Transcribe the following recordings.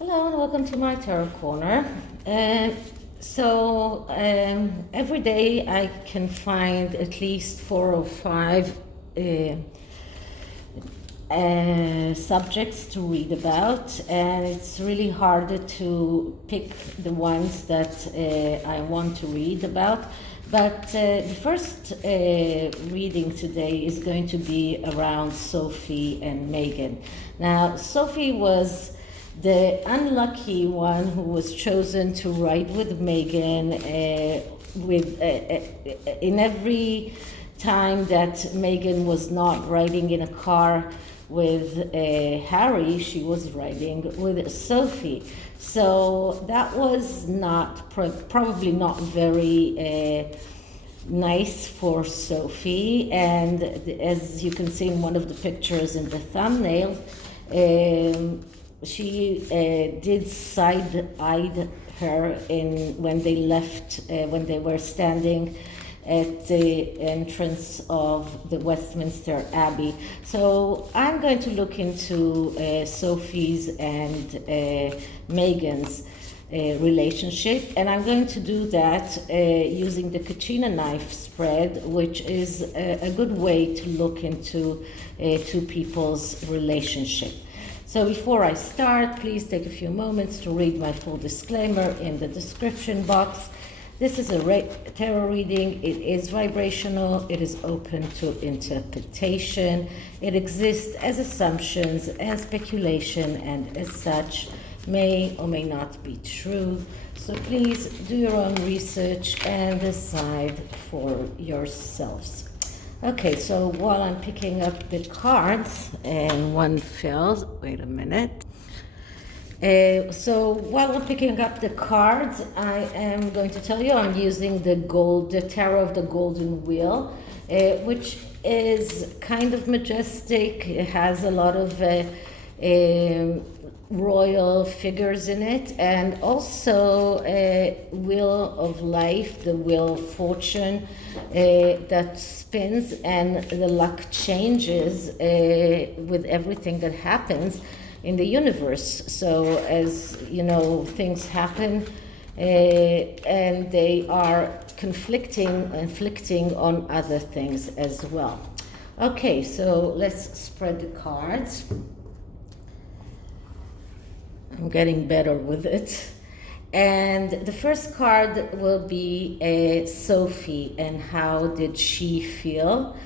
Hello and welcome to my tarot corner. Every day I can find at least 4 or 5 subjects to read about, and it's really harder to pick the ones that I want to read about. But the first reading today is going to be around Sophie and Meghan. Now, Sophie was the unlucky one who was chosen to ride with Meghan in every time that Meghan was not riding in a car with Harry, she was riding with Sophie. So that was not probably not very nice for Sophie. And as you can see in one of the pictures in the thumbnail, she did side-eyed her when they left, when they were standing at the entrance of the Westminster Abbey. So I'm going to look into Sophie's and Meghan's relationship, and I'm going to do that using the Kachina knife spread, which is a good way to look into two people's relationship. So before I start, please take a few moments to read my full disclaimer in the description box. This is a tarot reading. It is vibrational. It is open to interpretation. It exists as assumptions and speculation, and as such may or may not be true. So please do your own research and decide for yourselves. Okay, so while I'm picking up the cards, and one fell, wait a minute. So while I'm picking up the cards, I am going to tell you I'm using the Tarot of the Golden Wheel, which is kind of majestic. It has a lot of royal figures in it, and also Wheel of Life, the Wheel of Fortune that spins, and the luck changes with everything that happens in the universe. So as you know, things happen and they are inflicting on other things as well. Okay, so let's spread the cards. I'm getting better with it. And the first card will be Sophie, and how did she feel?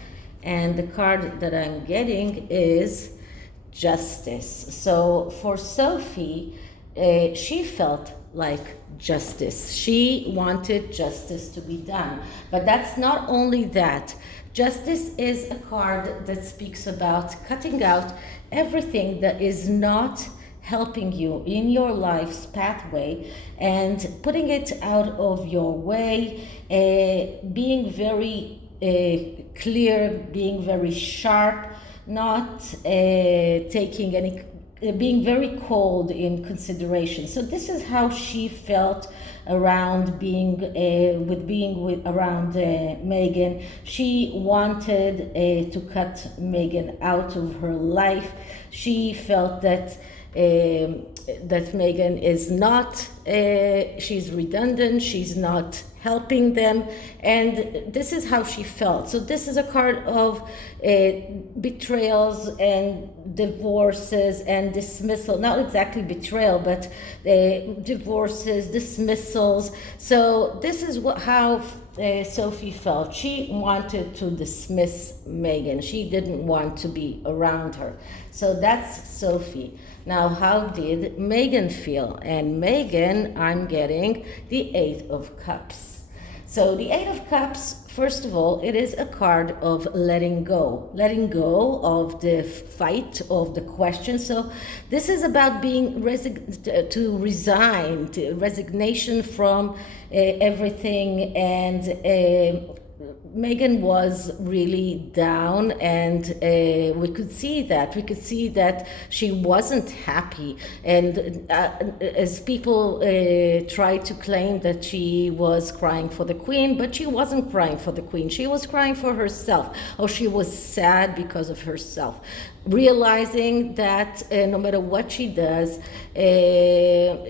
And the card that I'm getting is Justice. So for Sophie, she felt like justice. She wanted justice to be done. But that's not only that. Justice is a card that speaks about cutting out everything that is not helping you in your life's pathway and putting it out of your way, being very clear, being very sharp, not taking any, being very cold in consideration. So this is how she felt around being around Meghan. She wanted to cut Meghan out of her life. She felt that Meghan is not, she's redundant, she's not helping them, and this is how she felt. So this is a card of betrayals and divorces and dismissal, not exactly betrayal, but divorces, dismissals. So this is how Sophie felt. She wanted to dismiss Meghan. She didn't want to be around her. So that's Sophie. Now, how did Meghan feel? And Meghan, I'm getting the 8 of Cups. So the 8 of Cups, first of all, it is a card of letting go of the fight, of the question. So this is about being resignation from everything, and Meghan was really down, and we could see that. We could see that she wasn't happy. And as people try to claim that she was crying for the Queen, but she wasn't crying for the Queen. She was crying for herself, or she was sad because of herself, realizing that no matter what she does,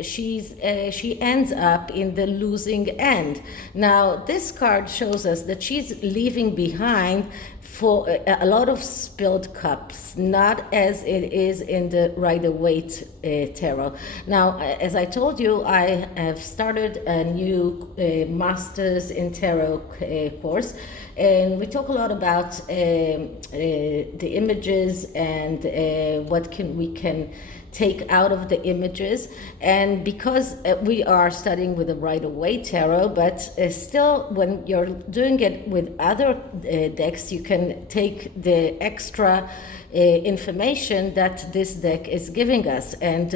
she ends up in the losing end. Now, this card shows us that she's leaving behind for a lot of spilled cups, not as it is in the Rider-Waite tarot. Now, as I told you, I have started a new Masters in Tarot course, and we talk a lot about the images and what we can take out of the images. And because we are studying with the Rider-Waite tarot, but still when you're doing it with other decks, you can take the extra information that this deck is giving us. And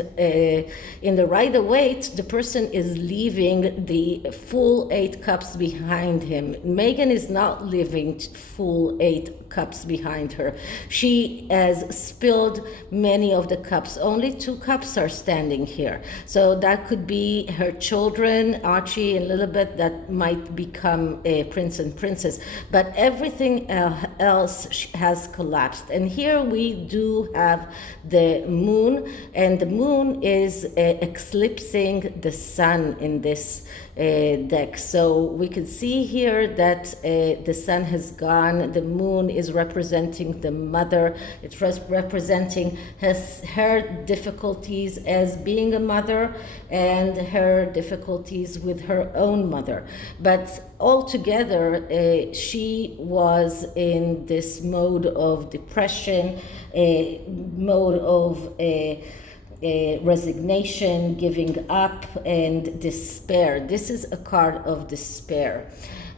in the Rider-Waite, the person is leaving the full 8 cups behind him. Meghan is not leaving full 8 cups behind her. She has spilled many of the cups. Only 2 cups are standing here. So that could be her children, Archie and Lilibet, that might become a prince and princess. But everything else has collapsed. And here we do have the moon, and the moon is eclipsing the sun in this deck. So we can see here that the sun has gone. The moon is representing the mother. It's representing her difficulties as being a mother and her difficulties with her own mother. But altogether, she was in this mode of depression, a mode of resignation, giving up, and despair. This is a card of despair.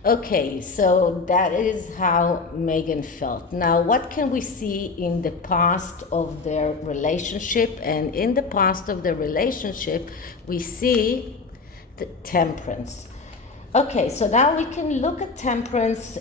Okay, so that is how Meghan felt. Now, what can we see in the past of their relationship? And in the past of their relationship, we see the Temperance. Okay, so now we can look at Temperance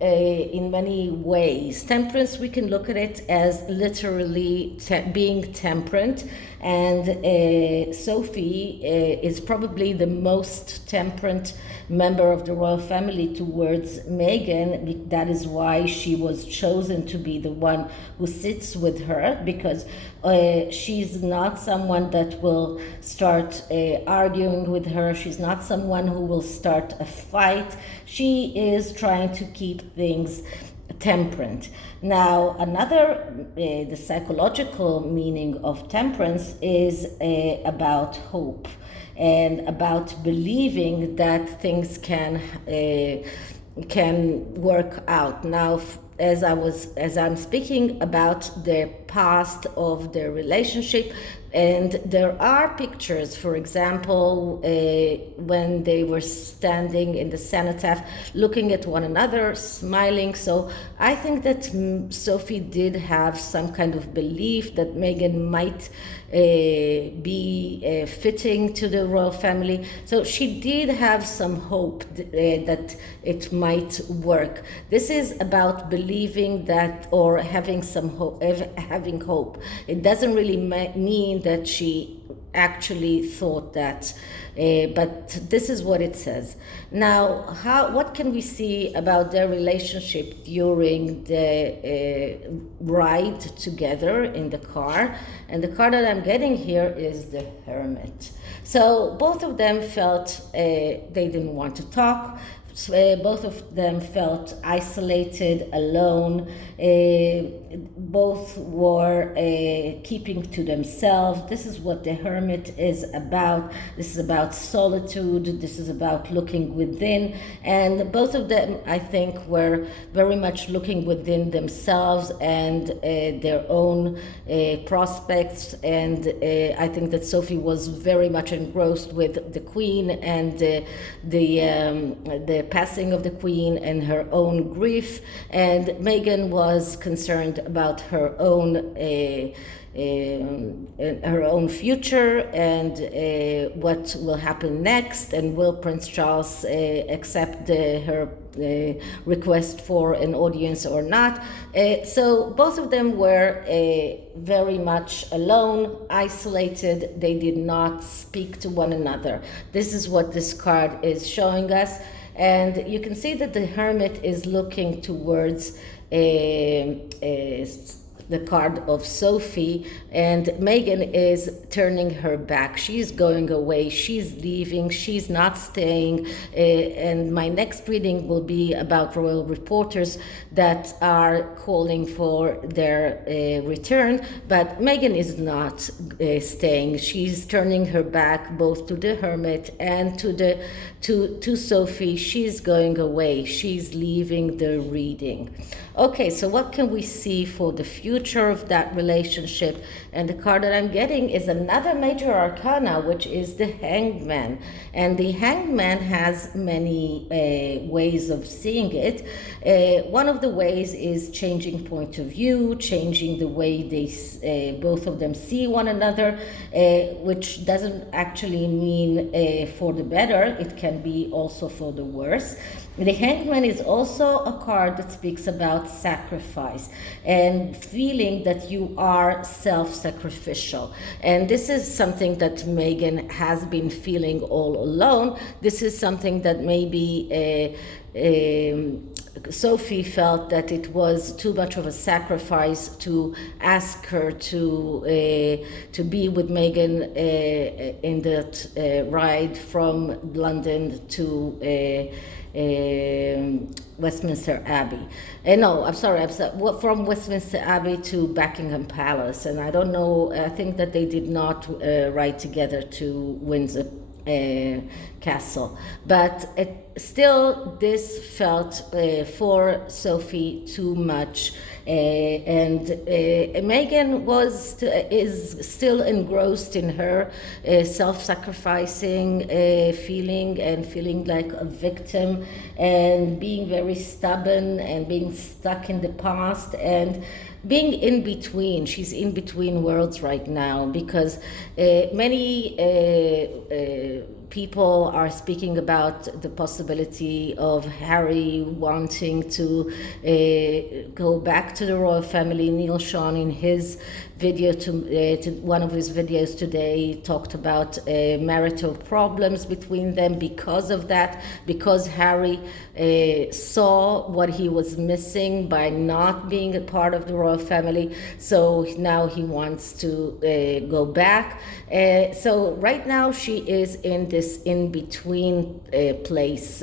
in many ways. Temperance, we can look at it as literally being temperate, and Sophie is probably the most temperate member of the royal family towards Meghan. That is why she was chosen to be the one who sits with her, because she's not someone that will start arguing with her. She's not someone who will start a fight. She is trying to keep things temperate. Now, another, the psychological meaning of temperance is about hope and about believing that things can work out. Now, as I'm speaking about the past of their relationship, and there are pictures, for example, when they were standing in the cenotaph, looking at one another, smiling. So I think that Sophie did have some kind of belief that Meghan might be fitting to the royal family. So she did have some hope that it might work. This is about believing that, or having some hope, having hope. It doesn't really mean that she actually thought that, but this is what it says. Now, what can we see about their relationship during the ride together in the car? And the card that I'm getting here is the Hermit. So both of them felt they didn't want to talk. Both of them felt isolated, alone. Both were keeping to themselves. This is what the Hermit is about. This is about solitude. This is about looking within. And both of them, I think, were very much looking within themselves and their own prospects. And I think that Sophie was very much engrossed with the Queen and the passing of the Queen and her own grief, and Meghan was concerned about her own future and what will happen next, and will Prince Charles accept her request for an audience or not. So both of them were very much alone, isolated. They did not speak to one another. This is what this card is showing us. And you can see that the Hermit is looking towards the card of Sophie, and Meghan is turning her back. She's going away, she's leaving, she's not staying. And my next reading will be about royal reporters that are calling for their return, but Meghan is not staying. She's turning her back both to the Hermit and to Sophie. She's going away, she's leaving the reading. Okay, so what can we see for the future of that relationship? And the card that I'm getting is another major arcana, which is the Hanged Man. And the Hanged Man has many ways of seeing it. One of the ways is changing point of view, changing the way they both of them see one another, which doesn't actually mean for the better. It can be also for the worse. The Hanged Man is also a card that speaks about sacrifice and feeling that you are self-sacrificial. And this is something that Meghan has been feeling all alone. This is something that maybe Sophie felt that it was too much of a sacrifice to ask her to be with Meghan in that ride from London to Westminster Abbey. From Westminster Abbey to Buckingham Palace. And I don't know, I think that they did not ride together to Windsor Castle. But still, this felt for Sophie too much. And Meghan is still engrossed in her self-sacrificing feeling, and feeling like a victim, and being very stubborn, and being stuck in the past, and being in between. She's in between worlds right now, because many people are speaking about the possibility of Harry wanting to go back to the royal family. Neil Sean, in his video to one of his videos today, talked about marital problems between them because of that, because Harry saw what he was missing by not being a part of the royal family. So now he wants to go back. So right now she is in this in-between place,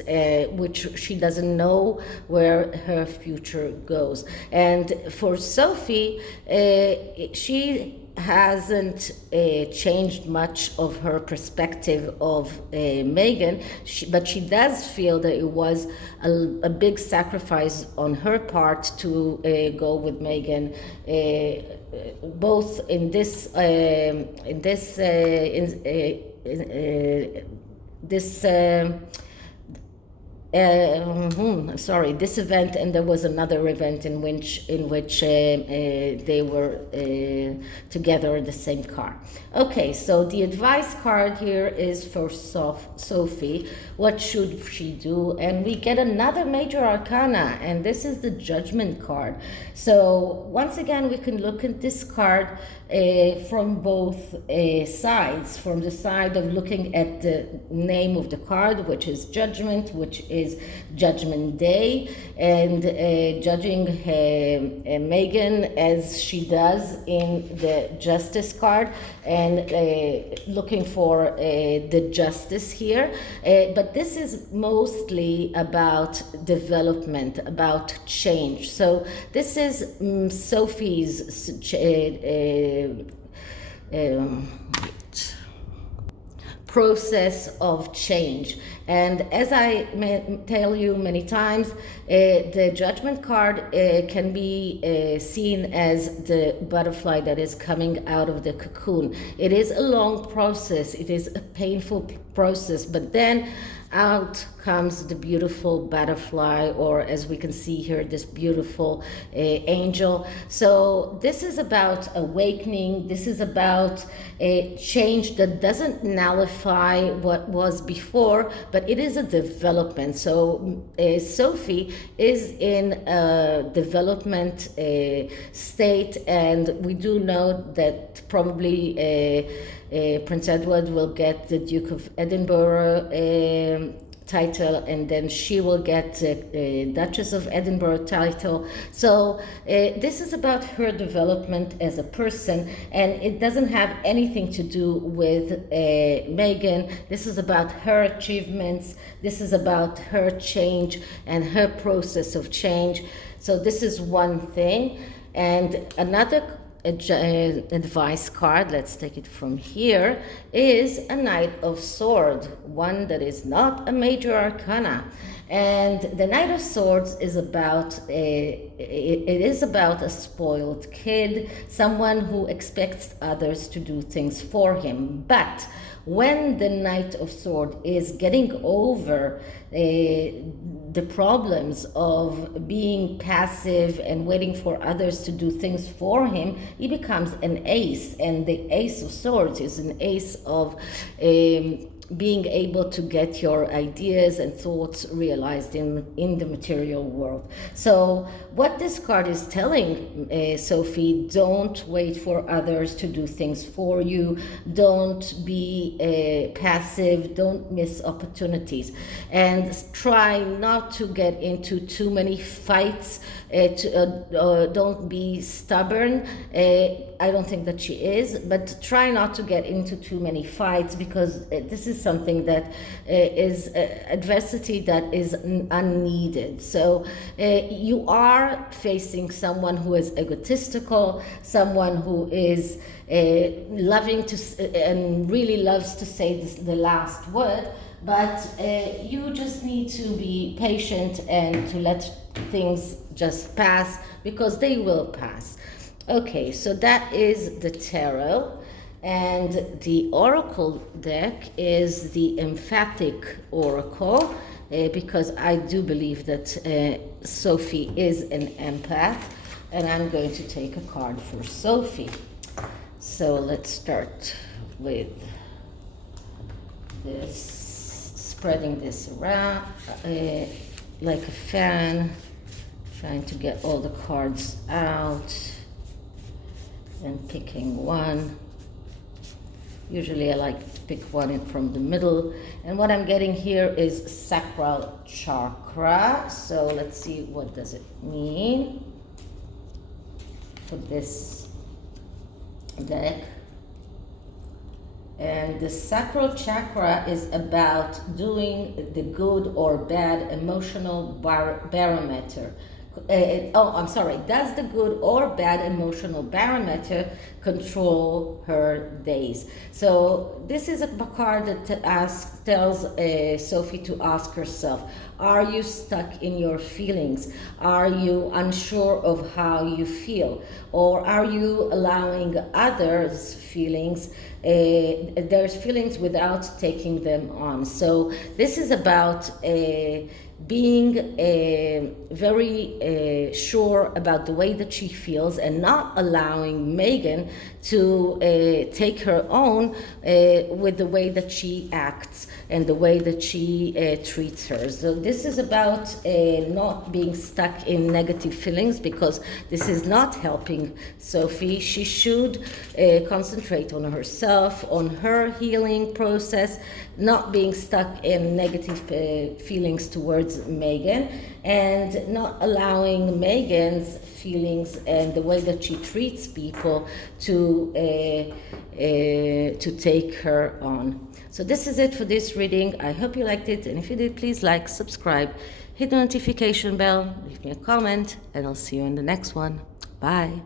which she doesn't know where her future goes. And for Sophie, she hasn't changed much of her perspective of Meghan, but she does feel that it was a big sacrifice on her part to go with Meghan, both in this this event, and there was another event in which they were together in the same car. Okay, so the advice card here is for Sophie. What should she do? And we get another major arcana, and this is the Judgment card. So once again, we can look at this card from both sides. From the side of looking at the name of the card, which is Judgment, which is Judgment Day, and judging Meghan as she does in the Justice card, and looking for the justice here. But this is mostly about development, about change. So this is Sophie's process of change. And as I tell you many times, the Judgment card can be seen as the butterfly that is coming out of the cocoon. It is a long process, it is a painful process, but then out comes the beautiful butterfly, or as we can see here, this beautiful angel. So this is about awakening. This is about a change that doesn't nullify what was before, but it is a development. So Sophie is in a development state, and we do know that probably Prince Edward will get the Duke of Edinburgh title, and then she will get the Duchess of Edinburgh title. So this is about her development as a person, and it doesn't have anything to do with Meghan. This is about her achievements. This is about her change and her process of change. So this is one thing. And another advice card, let's take it from here, is a Knight of Swords, one that is not a major arcana. And the Knight of Swords is about it is about a spoiled kid, someone who expects others to do things for him. But when the Knight of Swords is getting over the problems of being passive and waiting for others to do things for him, he becomes an ace. And the Ace of Swords is an ace of being able to get your ideas and thoughts realized in the material world. So what this card is telling Sophie, don't wait for others to do things for you. Don't be passive. Don't miss opportunities. And try not to get into too many fights. Don't be stubborn. I don't think that she is, but try not to get into too many fights, because this is something that is adversity that is unneeded. So you are facing someone who is egotistical, someone who is loving to and really loves to say the last word, but you just need to be patient and to let things just pass, because they will pass. Okay, so that is the tarot, and the oracle deck is the empathic oracle, because I do believe that Sophie is an empath, and I'm going to take a card for Sophie. So let's start with this, spreading this around like a fan, trying to get all the cards out and picking one. Usually I like to pick one from the middle, and what I'm getting here is sacral chakra. So let's see, what does it mean for this deck. And the sacral chakra is about doing the good or bad emotional barometer. Does the good or bad emotional barometer control her days? So this is a card that tells Sophie to ask herself, are you stuck in your feelings? Are you unsure of how you feel? Or are you allowing others' feelings, their feelings, without taking them on? So this is about being very sure about the way that she feels, and not allowing Meghan to take her own with the way that she acts and the way that she treats her. So this is about not being stuck in negative feelings, because this is not helping Sophie. She should concentrate on herself, on her healing process, not being stuck in negative feelings towards Meghan, and not allowing Meghan's feelings and the way that she treats people to take her on. So this is it for this reading. I hope you liked it, and if you did, please like, subscribe, hit the notification bell, leave me a comment, and I'll see you in the next one. Bye.